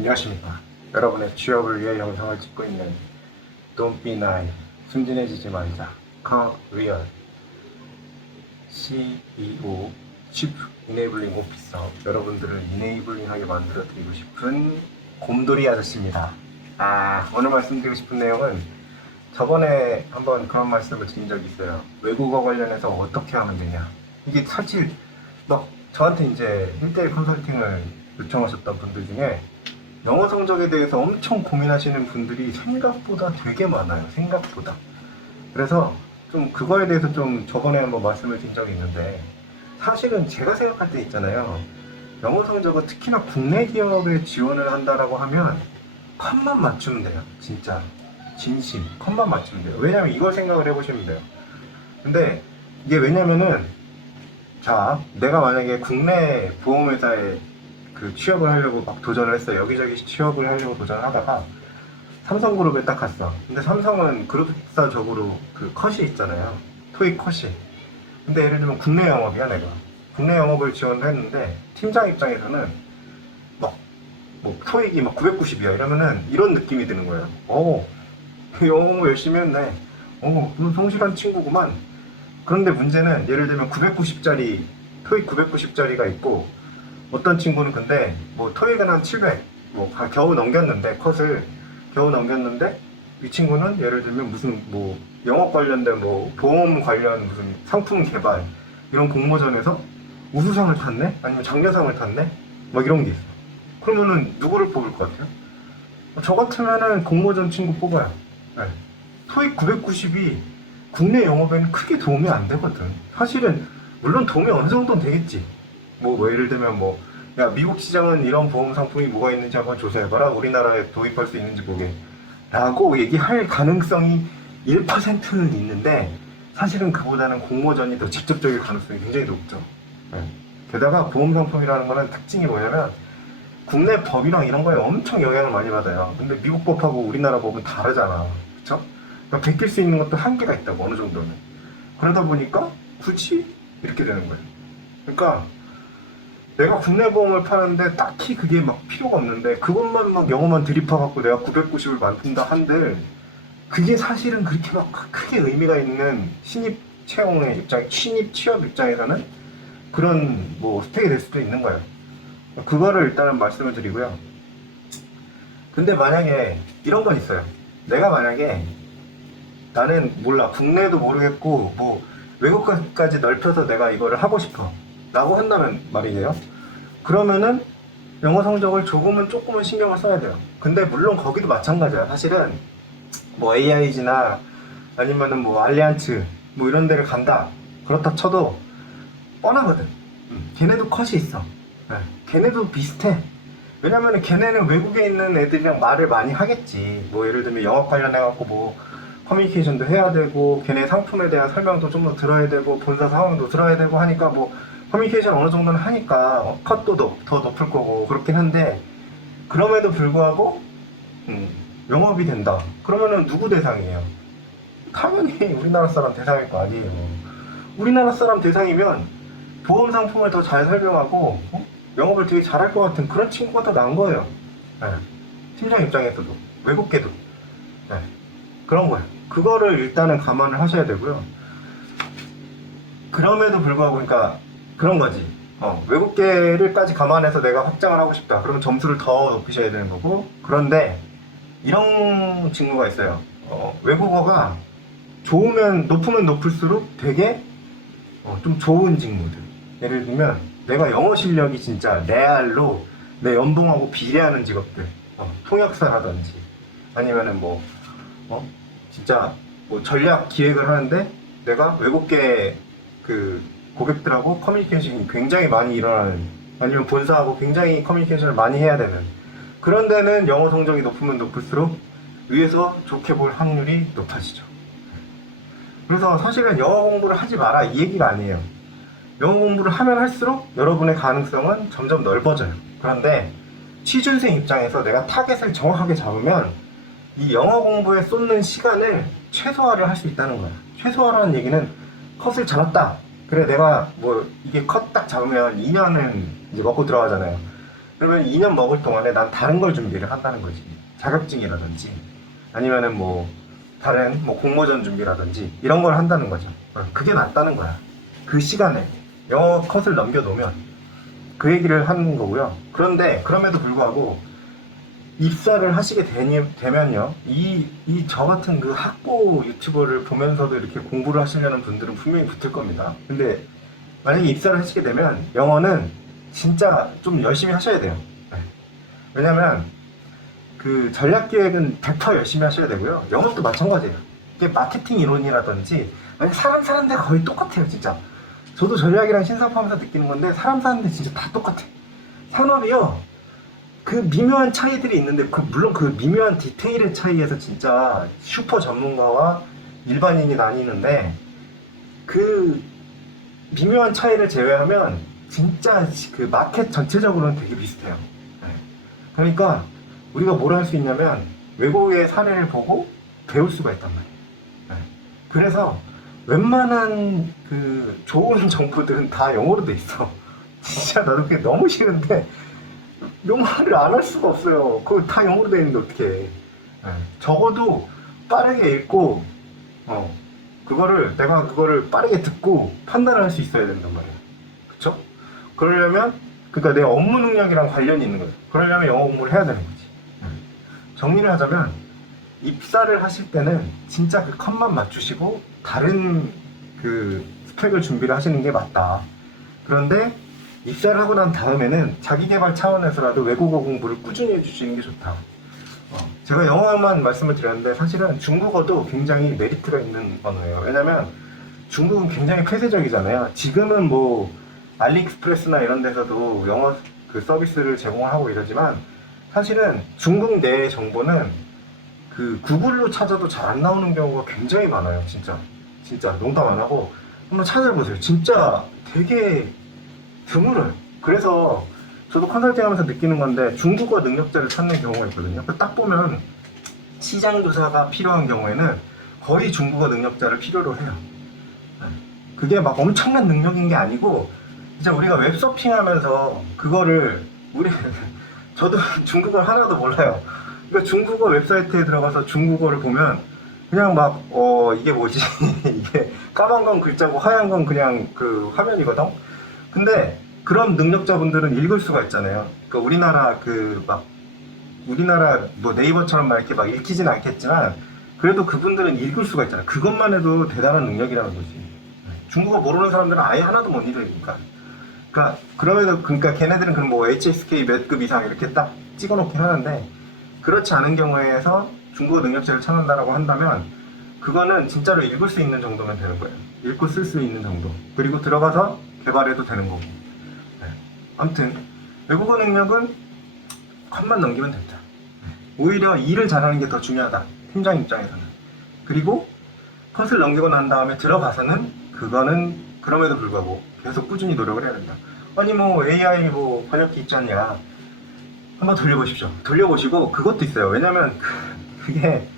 안녕하십니까. 여러분의 취업을 위해 영상을 찍고 있는 Don't be naive, 순진해지지 말자, Real CEO, Chief Enabling Officer, 여러분들을 이네이블링하게 만들어 드리고 싶은 곰돌이 아저씨입니다. 오늘 말씀드리고 싶은 내용은 저번에 한번 그런 말씀을 드린 적이 있어요. 외국어 관련해서 어떻게 하면 되냐. 이게 사실 막 저한테 이제 1대1 컨설팅을 요청하셨던 분들 중에 영어 성적에 대해서 엄청 고민하시는 분들이 생각보다 되게 많아요. 생각보다. 그래서 좀 그거에 대해서 좀 저번에 한번 말씀을 드린 적이 있는데, 사실은 제가 생각할 때 있잖아요. 영어 성적은 특히나 국내 기업에 지원을 한다라고 하면 컷만 맞추면 돼요. 진짜. 진심. 컷만 맞추면 돼요. 왜냐면 이걸 생각을 해보시면 돼요. 근데 이게 왜냐면은, 자, 내가 만약에 국내 보험회사에 취업을 하려고 막 도전을 했어요. 여기저기 취업을 하려고 도전을 하다가 삼성그룹에 딱 갔어. 근데 삼성은 그룹사적으로 그 컷이 있잖아요. 토익 컷이. 근데 예를 들면 국내 영업이야, 내가. 국내 영업을 지원을 했는데 팀장 입장에서는 막 뭐 토익이 막 990이야 이러면은 이런 느낌이 드는 거예요. 영어 열심히 했네. 성실한 친구구만. 그런데 문제는 예를 들면 990짜리 토익 990짜리가 있고, 어떤 친구는 근데 뭐 토익은 한 700 겨우 넘겼는데, 컷을 겨우 넘겼는데, 이 친구는 예를 들면 무슨 뭐 영업 관련된 뭐 보험 관련 무슨 상품 개발 이런 공모전에서 우수상을 탔네? 아니면 장려상을 탔네? 막 이런 게 있어. 그러면은 누구를 뽑을 것 같아요? 저 같으면은 공모전 친구 뽑아요. 네. 토익 990이 국내 영업에는 크게 도움이 안 되거든. 사실은 물론 도움이 어느 정도는 되겠지. 뭐 예를 들면 야, 미국 시장은 이런 보험 상품이 뭐가 있는지 한번 조사해봐라. 우리나라에 도입할 수 있는지 보게. 라고 얘기할 가능성이 1%는 있는데, 사실은 그보다는 공모전이 더 직접적일 가능성이 굉장히 높죠. 네. 게다가 보험 상품이라는 거는 특징이 뭐냐면 국내 법이랑 이런 거에 엄청 영향을 많이 받아요. 근데 미국 법하고 우리나라 법은 다르잖아. 그쵸? 그러니까 베낄 수 있는 것도 한계가 있다고, 어느 정도는. 그러다 보니까 굳이 이렇게 되는 거예요. 그러니까 내가 국내 보험을 파는데 딱히 그게 막 필요가 없는데, 그것만 막 영어만 들이파갖고 내가 990을 만든다 한들, 그게 사실은 그렇게 막 크게 의미가 있는 신입 채용의 입장, 신입 취업 입장에서는 그런 뭐 스펙이 될 수도 있는 거예요. 그거를 일단은 말씀을 드리고요. 근데 만약에 이런 건 있어요. 내가 만약에 나는 몰라, 국내도 모르겠고 뭐 외국까지 넓혀서 내가 이거를 하고 싶어 라고 한다면 말이에요. 그러면은 영어 성적을 조금은 신경을 써야 돼요. 근데 물론 거기도 마찬가지야. 사실은 뭐 AIG나 아니면은 뭐 알리안츠 뭐 이런 데를 간다 그렇다 쳐도 뻔하거든. 걔네도 컷이 있어. 네. 걔네도 비슷해. 왜냐면은 걔네는 외국에 있는 애들이랑 말을 많이 하겠지. 뭐 예를 들면 영업 관련해갖고 뭐 커뮤니케이션도 해야 되고, 걔네 상품에 대한 설명도 좀 더 들어야 되고, 본사 상황도 들어야 되고 하니까 뭐 커뮤니케이션 어느 정도는 하니까 컷도 더 높을 거고 그렇긴 한데, 그럼에도 불구하고 영업이 된다. 그러면은 누구 대상이에요? 당연히 우리나라 사람 대상일 거 아니에요. 우리나라 사람 대상이면 보험 상품을 더 잘 설명하고 영업을 되게 잘할 것 같은 그런 친구가 더 나은 거예요. 네. 팀장 입장에서도 외국계도 그런 거예요. 그거를 일단은 감안을 하셔야 되고요. 그럼에도 불구하고, 그러니까 그런 거지. 외국계를까지 감안해서 내가 확장을 하고 싶다. 그러면 점수를 더 높이셔야 되는 거고. 그런데 이런 친구가 있어요. 외국어가 높으면 높을수록 되게 좀 좋은 직무들. 예를 들면 내가 영어 실력이 진짜 레알로 내 연봉하고 비례하는 직업들. 통역사라든지 아니면은 진짜 뭐 전략 기획을 하는데 내가 외국계 그 고객들하고 커뮤니케이션이 굉장히 많이 일어나는, 아니면 본사하고 굉장히 커뮤니케이션을 많이 해야 되는 그런 데는 영어 성적이 높으면 높을수록 위에서 좋게 볼 확률이 높아지죠. 그래서 사실은 영어 공부를 하지 마라 이 얘기가 아니에요. 영어 공부를 하면 할수록 여러분의 가능성은 점점 넓어져요. 그런데 취준생 입장에서 내가 타겟을 정확하게 잡으면 이 영어 공부에 쏟는 시간을 최소화를 할 수 있다는 거야. 최소화라는 얘기는 컷을 잡았다. 그래, 내가 뭐 이게 컷 딱 잡으면 2년은 이제 먹고 들어가잖아요. 그러면 2년 먹을 동안에 난 다른 걸 준비를 한다는 거지. 자격증이라든지 아니면은 뭐 다른 뭐 공모전 준비라든지 이런 걸 한다는 거죠. 그게 낫다는 거야. 그 시간에 영어 컷을 넘겨놓으면 그 얘기를 하는 거고요. 그런데 그럼에도 불구하고 입사를 하시게 되면요, 저 같은 그 학부 유튜버를 보면서도 이렇게 공부를 하시려는 분들은 분명히 붙을 겁니다. 근데 만약에 입사를 하시게 되면 영어는 진짜 좀 열심히 하셔야 돼요. 네. 왜냐면 그 전략 기획은 100% 열심히 하셔야 되고요. 영어도 마찬가지예요. 이게 마케팅 이론이라든지 사람 사는데 거의 똑같아요, 진짜. 저도 전략이랑 신사업하면서 느끼는 건데 사람 사는데 진짜 다 똑같아. 산업이요. 그 미묘한 차이들이 있는데 물론 그 미묘한 디테일의 차이에서 진짜 슈퍼 전문가와 일반인이 나뉘는데 그 미묘한 차이를 제외하면 진짜 그 마켓 전체적으로는 되게 비슷해요. 네. 그러니까 우리가 뭘 할 수 있냐면 외국의 사례를 보고 배울 수가 있단 말이에요. 네. 그래서 웬만한 그 좋은 정보들은 다 영어로 돼 있어. 진짜 나도 그게 너무 싫은데 영어를 안 할 수가 없어요. 그거 다 영어로 돼 있는데 어떡해. 네. 적어도 빠르게 읽고 내가 그거를 빠르게 듣고 판단을 할 수 있어야 된단 말이에요. 그쵸? 그러려면 그러니까 내 업무 능력이랑 관련이 있는 거예요. 그러려면 영어 공부를 해야 되는 거지. 정리를 하자면 입사를 하실 때는 진짜 그 컷만 맞추시고 다른 그 스펙을 준비를 하시는 게 맞다. 그런데 입사를 하고 난 다음에는 자기개발 차원에서라도 외국어 공부를 꾸준히 해주시는 게 좋다. 제가 영어만 말씀을 드렸는데 사실은 중국어도 굉장히 메리트가 있는 언어예요. 왜냐면 중국은 굉장히 폐쇄적이잖아요. 지금은 뭐 알리익스프레스나 이런 데서도 영어 그 서비스를 제공하고 이러지만 사실은 중국 내의 정보는 그 구글로 찾아도 잘 안 나오는 경우가 굉장히 많아요. 진짜 농담 안 하고 한번 찾아보세요. 진짜 되게 드물어요. 그래서 저도 컨설팅 하면서 느끼는 건데 중국어 능력자를 찾는 경우가 있거든요. 딱 보면 시장 조사가 필요한 경우에는 거의 중국어 능력자를 필요로 해요. 그게 막 엄청난 능력인 게 아니고 이제 우리가 웹서핑 하면서 그거를 저도 중국어를 하나도 몰라요. 그러니까 중국어 웹사이트에 들어가서 중국어를 보면 그냥 막 이게 뭐지 이게 까만 건 글자고 하얀 건 그냥 그 화면이거든. 근데 그런 능력자분들은 읽을 수가 있잖아요. 그러니까 우리나라 뭐 네이버처럼 막 이렇게 막 읽히진 않겠지만 그래도 그분들은 읽을 수가 있잖아요. 그것만 해도 대단한 능력이라는 거지. 중국어 모르는 사람들은 아예 하나도 못 읽으니까. 그러니까 걔네들은 그럼 뭐 HSK 몇 급 이상 이렇게 딱 찍어놓긴 하는데 그렇지 않은 경우에서 중국어 능력자를 찾는다라고 한다면 그거는 진짜로 읽을 수 있는 정도면 되는 거예요. 읽고 쓸 수 있는 정도. 그리고 들어가서 개발해도 되는 거고. 네. 아무튼 외국어 능력은 컷만 넘기면 된다. 오히려 일을 잘하는 게 더 중요하다. 팀장 입장에서는. 그리고 컷을 넘기고 난 다음에 들어가서는 그거는 그럼에도 불구하고 계속 꾸준히 노력을 해야 된다. 아니 뭐 AI 뭐 번역기 있지 않냐. 한번 돌려보십시오. 돌려보시고 그것도 있어요. 왜냐면 그게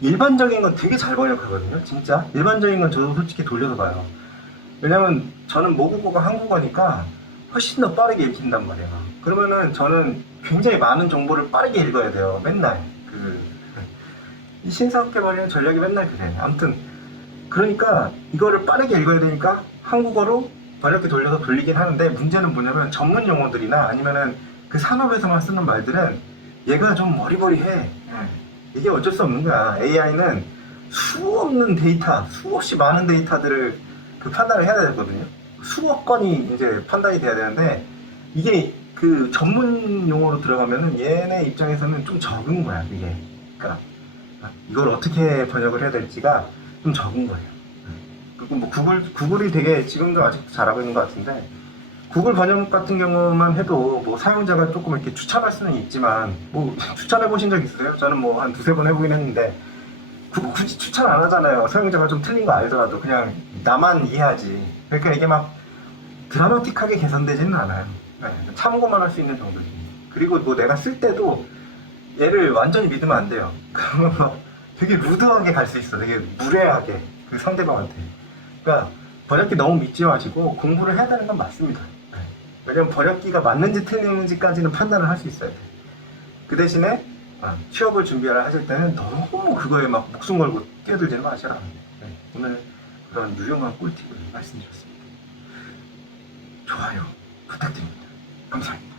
일반적인 건 되게 잘 번역하거든요. 진짜 일반적인 건 저도 솔직히 돌려서 봐요. 왜냐면 저는 모국어가 한국어니까 훨씬 더 빠르게 읽힌단 말이야. 그러면은 저는 굉장히 많은 정보를 빠르게 읽어야 돼요. 맨날 이 신사업 개발이나 전략이 맨날 그래. 아무튼 그러니까 이거를 빠르게 읽어야 되니까 한국어로 번역기 돌려서 돌리긴 하는데 문제는 뭐냐면 전문 용어들이나 아니면은 그 산업에서만 쓰는 말들은 얘가 좀 머리머리해. 이게 어쩔 수 없는 거야. AI는 수없는 데이터, 수없이 많은 데이터들을 그 판단을 해야 되거든요. 수억 건이 이제 판단이 돼야 되는데 이게 그 전문 용어로 들어가면은 얘네 입장에서는 좀 적은 거야, 이게. 그러니까 이걸 어떻게 번역을 해야 될지가 좀 적은 거예요. 그리고 뭐 구글이 되게 지금도 아직도 잘하고 있는 것 같은데 구글 번역 같은 경우만 해도 뭐 사용자가 조금 이렇게 추천할 수는 있지만 뭐 추천해 보신 적 있으세요? 저는 뭐 한 두세 번 해보긴 했는데 굳이 추천 안 하잖아요. 사용자가 좀 틀린 거 알더라도 그냥 나만 이해하지. 그러니까 이게 막 드라마틱하게 개선되지는 않아요. 네, 참고만 할 수 있는 정도지. 그리고 뭐 내가 쓸 때도 얘를 완전히 믿으면 안 돼요. 그러면 막 되게 루드하게 갈 수 있어. 되게 무례하게 그 상대방한테. 그러니까 번역기 너무 믿지 마시고 공부를 해야 되는 건 맞습니다. 네. 왜냐면 번역기가 맞는지 틀리는지까지는 판단을 할 수 있어야 돼. 그 대신에 취업을 준비를 하실 때는 너무 그거에 막 목숨 걸고 뛰어들지는 마시라. 네, 오늘 그런 유용한 꿀팁을 말씀드렸습니다. 좋아요 부탁드립니다. 감사합니다.